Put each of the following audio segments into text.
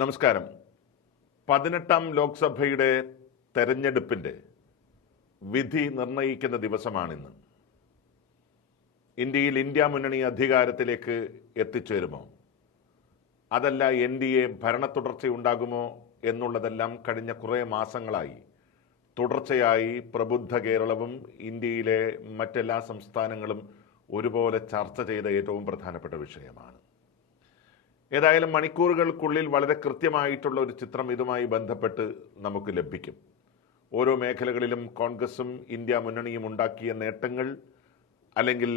നമസ്കാരം. പതിനെട്ടാം ലോക്സഭയുടെ തെരഞ്ഞെടുപ്പിന്റെ വിധി നിർണയിക്കുന്ന ദിവസമാണിന്ന്. ഇന്ത്യയിൽ ഇന്ത്യ മുന്നണി അധികാരത്തിലേക്ക് എത്തിച്ചേരുമോ? അതല്ല എൻ ഡി എ ഭരണ തുടർച്ചയുണ്ടാകുമോ എന്നുള്ളതെല്ലാം കഴിഞ്ഞ കുറേ മാസങ്ങളായി തുടർച്ചയായി പ്രബുദ്ധ കേരളവും ഇന്ത്യയിലെ മറ്റെല്ലാ സംസ്ഥാനങ്ങളും ഒരുപോലെ ചർച്ച ചെയ്ത ഏറ്റവും പ്രധാനപ്പെട്ട വിഷയമാണ്. ഏതായാലും മണിക്കൂറുകൾക്കുള്ളിൽ വളരെ കൃത്യമായിട്ടുള്ള ഒരു ചിത്രം ഇതുമായി ബന്ധപ്പെട്ട് നമുക്ക് ലഭിക്കും. ഓരോ മേഖലകളിലും കോൺഗ്രസും ഇന്ത്യ മുന്നണിയും ഉണ്ടാക്കിയ നേട്ടങ്ങൾ അല്ലെങ്കിൽ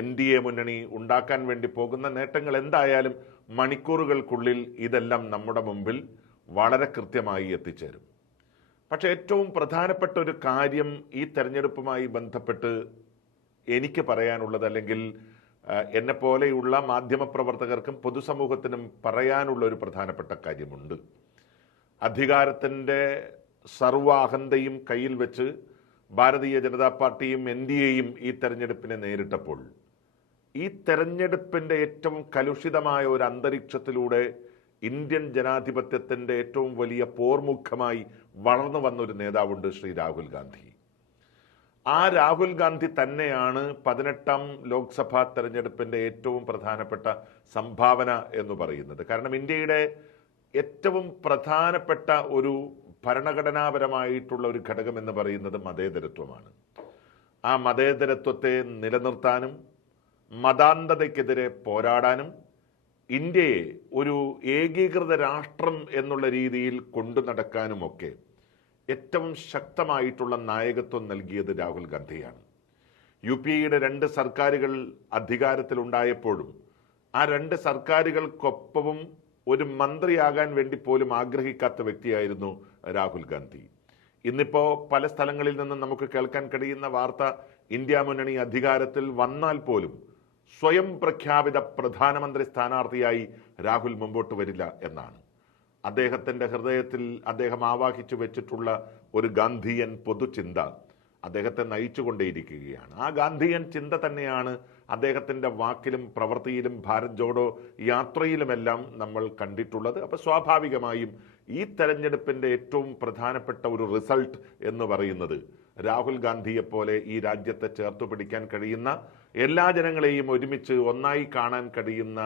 എൻ ഡി എ മുന്നണി ഉണ്ടാക്കാൻ വേണ്ടി പോകുന്ന നേട്ടങ്ങൾ എന്തായാലും മണിക്കൂറുകൾക്കുള്ളിൽ ഇതെല്ലാം നമ്മുടെ മുമ്പിൽ വളരെ കൃത്യമായി എത്തിച്ചേരും. പക്ഷേ ഏറ്റവും പ്രധാനപ്പെട്ട ഒരു കാര്യം ഈ തെരഞ്ഞെടുപ്പുമായി ബന്ധപ്പെട്ട് എനിക്ക് പറയാനുള്ളത് അല്ലെങ്കിൽ എന്നെ പോലെയുള്ള മാധ്യമപ്രവർത്തകർക്കും പൊതുസമൂഹത്തിനും പറയാനുള്ള ഒരു പ്രധാനപ്പെട്ട കാര്യമുണ്ട്. അധികാരത്തിന്റെ സർവാഹന്തയും കയ്യിൽ വെച്ച് ഭാരതീയ ജനതാ പാർട്ടിയും എൻ ഡി എയും ഈ തെരഞ്ഞെടുപ്പിനെ നേരിട്ടപ്പോൾ ഈ തെരഞ്ഞെടുപ്പിന്റെ ഏറ്റവും കലുഷിതമായ ഒരു അന്തരീക്ഷത്തിലൂടെ ഇന്ത്യൻ ജനാധിപത്യത്തിന്റെ ഏറ്റവും വലിയ പോർമുഖമായി വളർന്നു വന്നൊരു നേതാവുണ്ട് ശ്രീ രാഹുൽ ഗാന്ധി. ആ രാഹുൽ ഗാന്ധി തന്നെയാണ് പതിനെട്ടാം ലോക്സഭാ തെരഞ്ഞെടുപ്പിന്റെ ഏറ്റവും പ്രധാനപ്പെട്ട സംഭാവന എന്ന് പറയുന്നത്. കാരണം ഇന്ത്യയുടെ ഏറ്റവും പ്രധാനപ്പെട്ട ഒരു ഭരണഘടനാപരമായിട്ടുള്ള ഒരു ഘടകം എന്ന് പറയുന്നത് മതേതരത്വമാണ്. ആ മതേതരത്വത്തെ നിലനിർത്താനും മതാന്തതയ്ക്കെതിരെ പോരാടാനും ഇന്ത്യയെ ഒരു ഏകീകൃത രാഷ്ട്രം എന്നുള്ള രീതിയിൽ കൊണ്ടു നടക്കാനുമൊക്കെ ഏറ്റവും ശക്തമായിട്ടുള്ള നായകത്വം നൽകിയത് രാഹുൽ ഗാന്ധിയാണ്. യു പി എയുടെ രണ്ട് സർക്കാരുകൾ അധികാരത്തിലുണ്ടായപ്പോഴും ആ രണ്ട് സർക്കാരുകൾക്കൊപ്പവും ഒരു മന്ത്രിയാകാൻ വേണ്ടി പോലും ആഗ്രഹിക്കാത്ത വ്യക്തിയായിരുന്നു രാഹുൽ ഗാന്ധി. ഇന്നിപ്പോ പല സ്ഥലങ്ങളിൽ നിന്നും നമുക്ക് കേൾക്കാൻ കഴിയുന്ന വാർത്ത ഇന്ത്യ മുന്നണി അധികാരത്തിൽ വന്നാൽ പോലും സ്വയം പ്രഖ്യാപിത പ്രധാനമന്ത്രി സ്ഥാനാർത്ഥിയായി രാഹുൽ മുമ്പോട്ട് വരില്ല എന്നാണ്. അദ്ദേഹത്തിന്റെ ഹൃദയത്തിൽ അദ്ദേഹം ആവാഹിച്ചു വെച്ചിട്ടുള്ള ഒരു ഗാന്ധിയൻ പൊതുചിന്ത അദ്ദേഹത്തെ നയിച്ചുകൊണ്ടേയിരിക്കുകയാണ്. ആ ഗാന്ധിയൻ ചിന്ത തന്നെയാണ് അദ്ദേഹത്തിന്റെ വാക്കിലും പ്രവൃത്തിയിലും ഭാരത് ജോഡോ യാത്രയിലുമെല്ലാം നമ്മൾ കണ്ടിട്ടുള്ളത്. അപ്പോൾ സ്വാഭാവികമായും ഈ തെരഞ്ഞെടുപ്പിന്റെ ഏറ്റവും പ്രധാനപ്പെട്ട ഒരു റിസൾട്ട് എന്ന് പറയുന്നത് രാഹുൽ ഗാന്ധിയെ പോലെ ഈ രാജ്യത്തെ ചേർത്തു പിടിക്കാൻ കഴിയുന്ന എല്ലാ ജനങ്ങളെയും ഒരുമിച്ച് ഒന്നായി കാണാൻ കഴിയുന്ന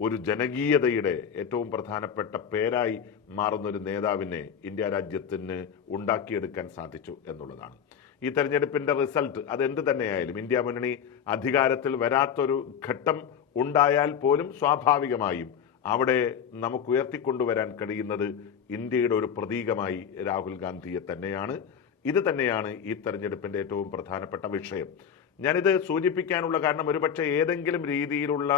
ഒരു ജനകീയതയുടെ ഏറ്റവും പ്രധാനപ്പെട്ട പേരായി മാറുന്ന ഒരു നേതാവിനെ ഇന്ത്യ രാജ്യത്തിന് ഉണ്ടാക്കിയെടുക്കാൻ സാധിച്ചു എന്നുള്ളതാണ്. ഈ തെരഞ്ഞെടുപ്പിന്റെ റിസൾട്ട് അതെന്ത് തന്നെയായാലും ഇന്ത്യ മുന്നണി അധികാരത്തിൽ വരാത്തൊരു ഘട്ടം ഉണ്ടായാൽ പോലും സ്വാഭാവികമായും അവിടെ നമുക്ക് ഉയർത്തിക്കൊണ്ടുവരാൻ കഴിയുന്നത് ഇന്ത്യയുടെ ഒരു പ്രതീകമായി രാഹുൽ ഗാന്ധിയെ തന്നെയാണ്. ഇത് തന്നെയാണ് ഈ തെരഞ്ഞെടുപ്പിന്റെ ഏറ്റവും പ്രധാനപ്പെട്ട വിഷയം. ഞാനിത് സൂചിപ്പിക്കാനുള്ള കാരണം ഒരുപക്ഷെ ഏതെങ്കിലും രീതിയിലുള്ള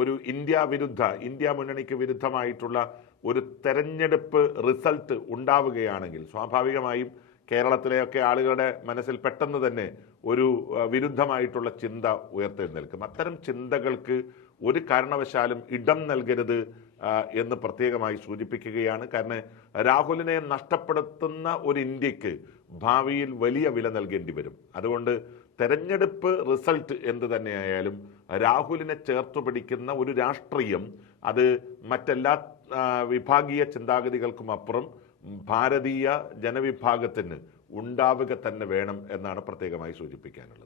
ഒരു ഇന്ത്യ വിരുദ്ധ ഇന്ത്യ മുന്നണിക്ക് വിരുദ്ധമായിട്ടുള്ള ഒരു തെരഞ്ഞെടുപ്പ് റിസൾട്ട് ഉണ്ടാവുകയാണെങ്കിൽ സ്വാഭാവികമായും കേരളത്തിലെയൊക്കെ ആളുകളുടെ മനസ്സിൽ പെട്ടെന്ന് തന്നെ ഒരു വിരുദ്ധമായിട്ടുള്ള ചിന്ത ഉയർത്തെഴുന്നേൽക്കും. അത്തരം ചിന്തകൾക്ക് ഒരു കാരണവശാലും ഇടം നൽകരുത് എന്ന് പ്രത്യേകമായി സൂചിപ്പിക്കുകയാണ്. കാരണം രാഹുലിനെ നഷ്ടപ്പെടുത്തുന്ന ഒരു ഇന്ത്യയ്ക്ക് ഭാവിയിൽ വലിയ വില നൽകേണ്ടി വരും. അതുകൊണ്ട് തെരഞ്ഞെടുപ്പ് റിസൾട്ട് എന്ത് തന്നെയായാലും രാഹുലിനെ ചേർത്തു പിടിക്കുന്ന ഒരു രാഷ്ട്രീയം അത് മറ്റെല്ലാ വിഭാഗീയ ചിന്താഗതികൾക്കും അപ്പുറം ഭാരതീയ ജനവിഭാഗത്തിന് ഉണ്ടാവുക തന്നെ വേണം എന്നാണ് പ്രത്യേകമായി സൂചിപ്പിക്കാനുള്ളത്.